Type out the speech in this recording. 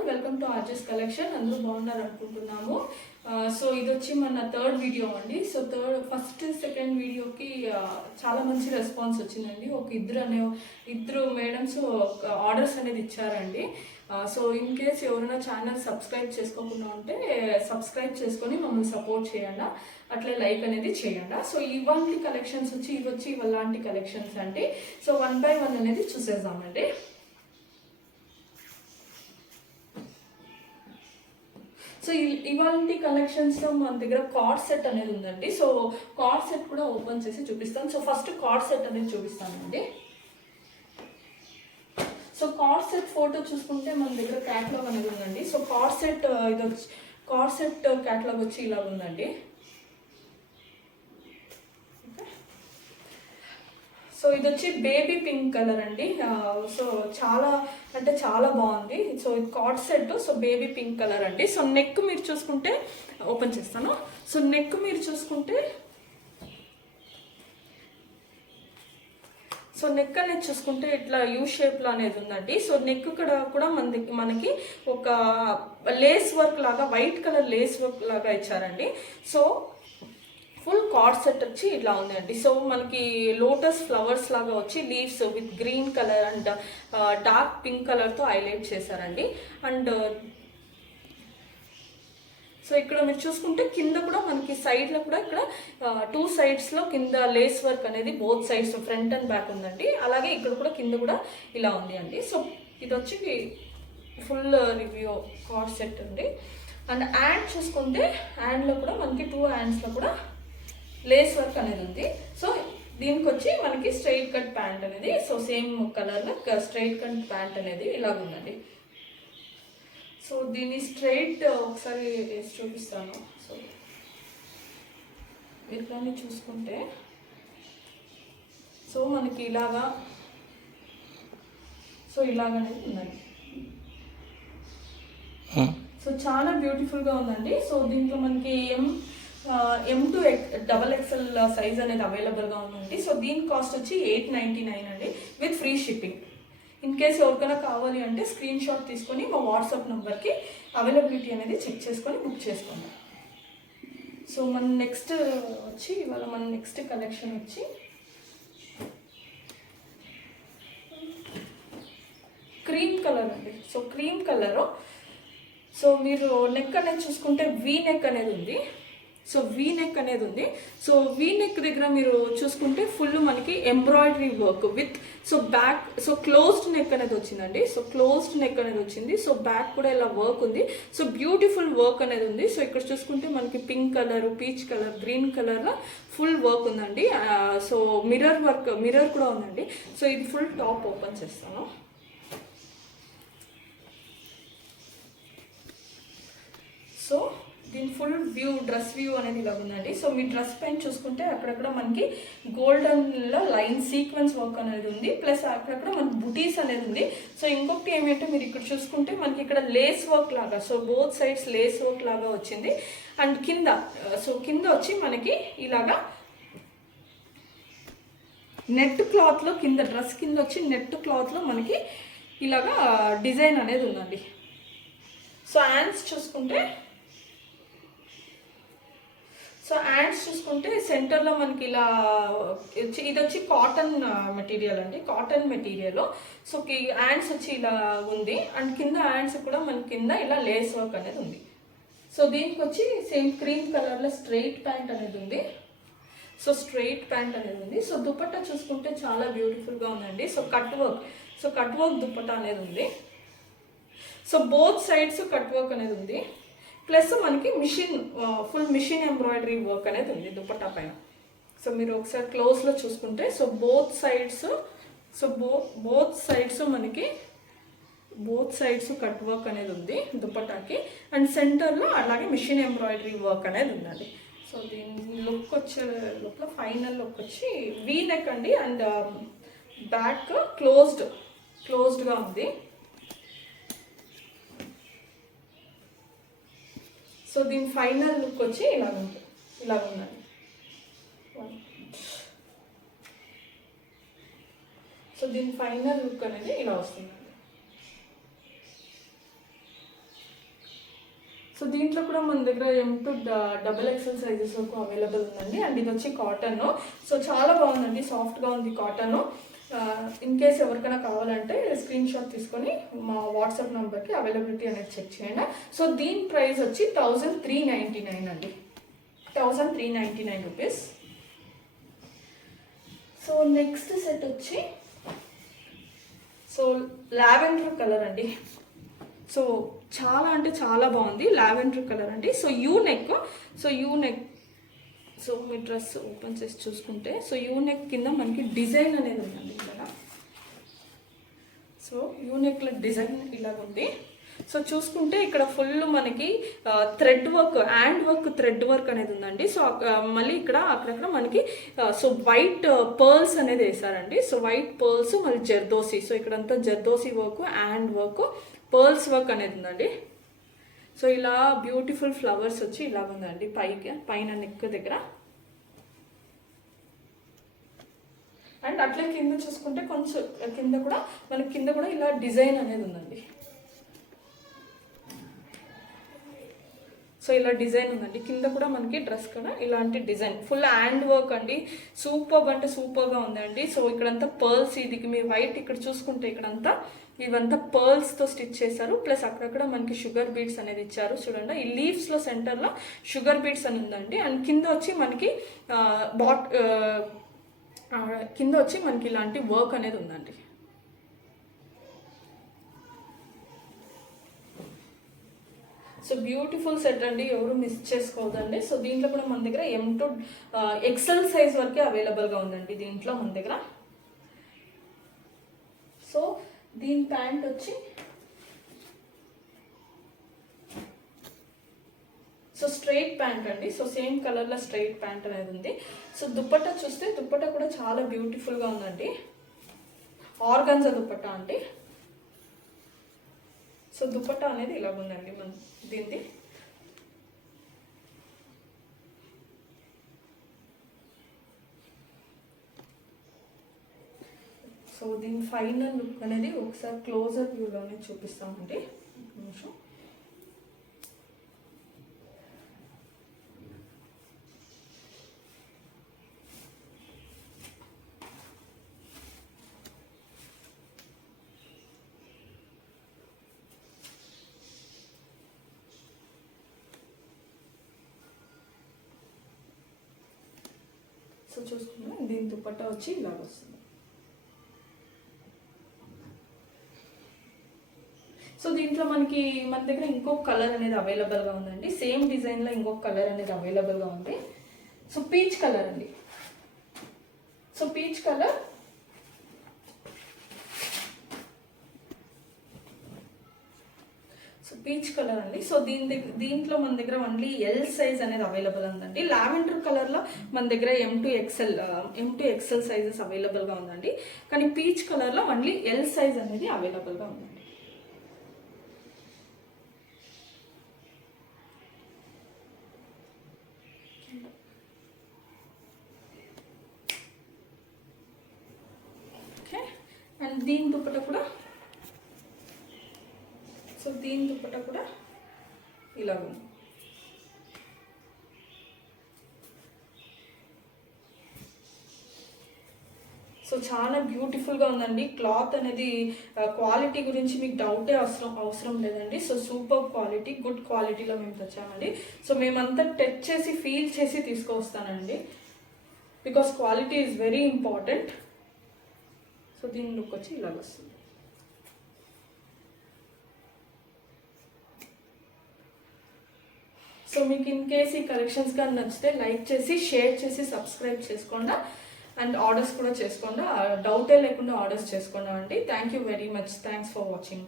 All, welcome to RJs collection. అందరూ బాగున్నారు అనుకుంటున్నాము. సో ఇది వచ్చి మన థర్డ్ వీడియో అండి. సో ఫస్ట్ సెకండ్ వీడియోకి చాలా మంచి రెస్పాన్స్ వచ్చిందండి. ఇద్దరు మేడమ్స్ ఆర్డర్స్ అనేది ఇచ్చారండి. సో ఇన్ కేస్ ఎవరైనా ఛానల్ సబ్స్క్రైబ్ చేసుకోకుండా ఉంటే సబ్స్క్రైబ్ చేసుకొని మమ్మల్ని సపోర్ట్ చేయండి, అట్లే లైక్ అనేది చేయండి. సో ఇవాంటి కలెక్షన్స్ వచ్చి ఇలాంటి కలెక్షన్స్ అండి. సో 1 by 1 అనేది చూసేద్దామండి. సో ఇవాంటి కలెక్షన్స్లో మన దగ్గర కార్డ్ సెట్ అనేది ఉందండి. సో కార్డ్ సెట్ కూడా ఓపెన్ చేసి చూపిస్తాను. సో ఫస్ట్ కార్డ్ సెట్ అనేది చూపిస్తానండి. సో కార్డ్ సెట్ ఫోటో చూసుకుంటే మన దగ్గర క్యాటలాగ్ అనేది ఉందండి. సో కార్డ్ సెట్ క్యాటలాగ్ వచ్చి ఇలా ఉందండి. సో ఇది వచ్చి బేబీ పింక్ కలర్ అండి. సో చాలా బాగుంది. సో ఇది card set. So baby pink colour అండి. సో నెక్ మీరు చూసుకుంటే ఓపెన్ చేస్తాను. సో నెక్ మీరు చూసుకుంటే అనేది చూసుకుంటే ఇట్లా యూ షేప్లో అనేది ఉందండి. సో నెక్ కూడా మనకి ఒక లేస్ వర్క్ లాగా, వైట్ కలర్ లేస్ వర్క్ లాగా ఇచ్చారండి. సో ఫుల్ కార్డ్ సెట్ వచ్చి ఇలా ఉందండి. సో మనకి లోటస్ ఫ్లవర్స్ లాగా వచ్చి leaves with green colour and dark pink కలర్తో హైలైట్ చేశారండి. అండ్ సో ఇక్కడ మీరు చూసుకుంటే కింద కూడా మనకి సైడ్లో కూడా ఇక్కడ 2 sides కింద లేస్ వర్క్ అనేది both sides front and back ఉందండి. అలాగే ఇక్కడ కూడా కింద కూడా ఇలా ఉంది అండి. సో ఇది వచ్చి ఫుల్ రివ్యూ కార్డ్ సెట్ అండి. అండ్ హ్యాండ్ చూసుకుంటే హ్యాండ్లో కూడా మనకి 2 handsలో కూడా లేస్ వర్క్ అనేది ఉంది. సో దీనికి వచ్చి మనకి స్ట్రైట్ కట్ ప్యాంట్ అనేది, సో సేమ్ కలర్లో స్ట్రైట్ కట్ ప్యాంట్ అనేది ఇలాగ ఉందండి. సో దీన్ని స్ట్రైట్ ఒకసారి వేసి చూపిస్తాను. సో ఇట్లానే చూసుకుంటే సో మనకి ఇలాగనేది ఉందండి. సో చాలా బ్యూటిఫుల్గా ఉందండి. సో దీంట్లో మనకి M to XXL సైజ్ అనేది అవైలబుల్గా ఉందండి. సో దీని కాస్ట్ వచ్చి 899 అండి with free shipping. In case ఎవరికైనా కావాలి అంటే స్క్రీన్ షాట్ తీసుకొని మా వాట్సాప్ నెంబర్కి అవైలబిలిటీ అనేది చెక్ చేసుకొని బుక్ చేసుకోండి. సో మన నెక్స్ట్ కలెక్షన్ వచ్చి క్రీమ్ కలర్ అండి. So cream colour. సో మీరు నెక్ అనేది చూసుకుంటే వీ నెక్ అనేది ఉంది. సో వీ నెక్ అనేది ఉంది. సో వీ నెక్ దగ్గర మీరు చూసుకుంటే ఫుల్ మనకి embroidery work with back closed neck అనేది వచ్చిందండి. సో క్లోజ్డ్ నెక్ అనేది వచ్చింది. సో బ్యాక్ కూడా ఇలా వర్క్ ఉంది. సో బ్యూటిఫుల్ వర్క్ అనేది ఉంది. సో ఇక్కడ చూసుకుంటే మనకి pink colour, peach colour, green కలర్లో ఫుల్ వర్క్ ఉందండి. సో మిర్రర్ కూడా ఉందండి. సో ఇది ఫుల్ టాప్ ఓపెన్ చేస్తాను. సో దీని ఫుల్ డ్రెస్ వ్యూ అనేది ఇలా ఉందండి. సో మీ డ్రెస్ పైన చూసుకుంటే అక్కడక్కడ మనకి గోల్డెన్లో లైన్ సీక్వెన్స్ వర్క్ అనేది ఉంది. ప్లస్ అక్కడక్కడ మనకి బుటీస్ అనేది ఉంది. సో ఇంకొకటి ఏమంటే మీరు ఇక్కడ చూసుకుంటే మనకి ఇక్కడ లేస్ వర్క్ లాగా, so both sides lace work లాగా వచ్చింది. అండ్ కింద వచ్చి మనకి ఇలాగా నెట్ క్లాత్లో డ్రెస్ కింద వచ్చి నెట్ క్లాత్లో మనకి ఇలాగా డిజైన్ అనేది ఉందండి. సో హ్యాండ్స్ చూసుకుంటే సెంటర్లో మనకి ఇలా ఇది వచ్చి కాటన్ మెటీరియల్ అండి. Cotton material. సో హ్యాండ్స్ వచ్చి ఇలా ఉంది. అండ్ కింద హ్యాండ్స్ కూడా మనకి కింద ఇలా లేస్ వర్క్ అనేది ఉంది. సో దీనికి వచ్చి సేమ్ క్రీమ్ కలర్లో స్ట్రైట్ ప్యాంట్ అనేది ఉంది. సో దుపట్టా చూసుకుంటే చాలా బ్యూటిఫుల్గా ఉందండి. సో కట్ వర్క్ దుపట్టా అనేది ఉంది. So both sides cut work అనేది ఉంది. ప్లస్ మనకి ఫుల్ మిషన్ ఎంబ్రాయిడరీ వర్క్ అనేది ఉంది దుపట్టా పైన. సో మీరు ఒకసారి క్లోజ్లో చూసుకుంటే బోత్ సైడ్స్ కట్ వర్క్ అనేది ఉంది దుపట్టాకి. అండ్ సెంటర్లో అలాగే మిషన్ ఎంబ్రాయిడరీ వర్క్ అనేది ఉందండి. సో దీని లుక్లో ఫైనల్ లుక్ వచ్చి వీ నెక్ అండి. అండ్ బ్యాక్ క్లోజ్డ్గా ఉంది. సో దీని ఫైనల్ లుక్ వచ్చి ఇలా ఉందండి. సో దీని ఫైనల్ లుక్ అనేది ఇలా వస్తుందండి. సో దీంట్లో కూడా మన దగ్గర M2 XXL సైజెస్ వరకు అవైలబుల్ ఉందండి. అండ్ ఇది వచ్చి కాటన్. సో చాలా బాగుందండి, సాఫ్ట్గా ఉంది కాటన్. ఇన్ కేస్ ఎవరికైనా కావాలంటే స్క్రీన్ షాట్ తీసుకొని మా వాట్సాప్ నెంబర్కి అవైలబిలిటీ అనేది చెక్ చేయండి. సో దీని ప్రైస్ వచ్చి 1399 అండి, 1399 రూపీస్. సో నెక్స్ట్ సెట్ వచ్చి సో లావెండర్ కలర్ అండి. సో చాలా అంటే చాలా బాగుంది, లావెండర్ కలర్ అండి. సో యూ నెక్, సో మీ డ్రెస్ ఓపెన్ చేసి చూసుకుంటే సో యూ నెక్ కింద మనకి డిజైన్ అనేది ఉందండి ఇక్కడ. సో యూ నెక్లో డిజైన్ ఇలాగ ఉంది. సో చూసుకుంటే ఇక్కడ ఫుల్ మనకి thread work, hand work, thread work అనేది ఉందండి. సో మళ్ళీ ఇక్కడ అక్కడక్కడ మనకి సో వైట్ పర్ల్స్ అనేది వేసారండి. సో వైట్ పర్ల్స్ మళ్ళీ జర్దోసి. సో ఇక్కడంతా zardozi work, hand work, pearls work అనేది ఉందండి. సో ఇలా బ్యూటిఫుల్ ఫ్లవర్స్ వచ్చి ఇలా ఉందండి పైన నెక్ దగ్గర. అండ్ అట్లా కింద చూసుకుంటే కొంచెం కింద కూడా మనకి కింద కూడా ఇలా డిజైన్ అనేది ఉందండి. సో ఇలా డిజైన్ ఉందండి కింద కూడా మనకి డ్రెస్ కూడా ఇలాంటి డిజైన్, ఫుల్ హ్యాండ్ వర్క్ అండి. సూపర్ అంటే సూపర్గా ఉందండి. సో ఇక్కడంతా పర్ల్స్, ఇది మీరు వైట్ ఇక్కడ చూసుకుంటే ఇక్కడంతా ఇవంతా పర్ల్స్తో స్టిచ్ చేశారు. ప్లస్ అక్కడక్కడ మనకి షుగర్ బీడ్స్ అనేది ఇచ్చారు చూడండి. ఈ లీవ్స్లో సెంటర్లో షుగర్ బీడ్స్ అని ఉందండి. అండ్ కింద వచ్చి మనకి ఇలాంటి వర్క్ అనేది ఉందండి. సో బ్యూటిఫుల్ సెట్ అండి, ఎవరు మిస్ చేసుకోవద్దండి. సో దీంట్లో కూడా మన దగ్గర M2 XL సైజ్ వరకే అవైలబుల్గా ఉందండి దీంట్లో మన దగ్గర. సో దీని ప్యాంట్ వచ్చి సో స్ట్రైట్ ప్యాంట్ అండి. సో సేమ్ కలర్లో స్ట్రైట్ ప్యాంట్ అనేది ఉంది. సో దుప్పట్టా చూస్తే దుప్పట్టా కూడా చాలా బ్యూటిఫుల్గా ఉందండి, ఆర్గాన్జా దుప్పట్టా అండి. సో దుప్పట్టా అనేది ఇలా ఉందండి మన దీనిది. సో దీని ఫైనల్ లుక్ అనేది ఒకసారి క్లోజర్ వ్యూలోనే చూపిస్తామండి. నిమిషం. సో చూసుకున్నా దీని దుపట్టా వచ్చి ఇలా వస్తుంది. సో దీంట్లో మనకి మన దగ్గర ఇంకొక కలర్ అనేది అవైలబుల్గా ఉందండి. సేమ్ డిజైన్లో ఇంకొక కలర్ అనేది అవైలబుల్గా ఉంది. సో పీచ్ కలర్ అండి. సో పీచ్ కలర్ అండి. సో దీంట్లో మన దగ్గర ఓన్లీ ఎల్ సైజ్ అనేది అవైలబుల్ ఉందండి. లావెండర్ కలర్లో మన దగ్గర M2 XL సైజెస్ అవైలబుల్గా ఉందండి. కానీ పీచ్ కలర్లో ఓన్లీ ఎల్ సైజ్ అనేది అవైలబుల్గా ఉందండి. ఓకే, అండ్ దీని దుపట్టా కూడా ఇలా ఉంది. సో చాలా బ్యూటిఫుల్గా ఉందండి. క్లాత్ అనేది క్వాలిటీ గురించి మీకు డౌటే అవసరం లేదండి. సో సూపర్ క్వాలిటీ, గుడ్ క్వాలిటీలో మేము తెచ్చామండి. సో మేమంతా టచ్ చేసి ఫీల్ చేసి తీసుకొస్తానండి, because quality is very important. So దీని లుక్ వచ్చి ఇలాగ వస్తుంది. సో మీకు ఇన్ కేస్ ఈ కలెక్షన్స్ కానీ నచ్చితే లైక్ చేసి, షేర్ చేసి, సబ్స్క్రైబ్ చేసుకోండి. అండ్ ఆర్డర్స్ కూడా చేసుకోండి, డౌటే లేకుండా ఆర్డర్స్ చేసుకోండి అండి. Thank you very much. Thanks for watching.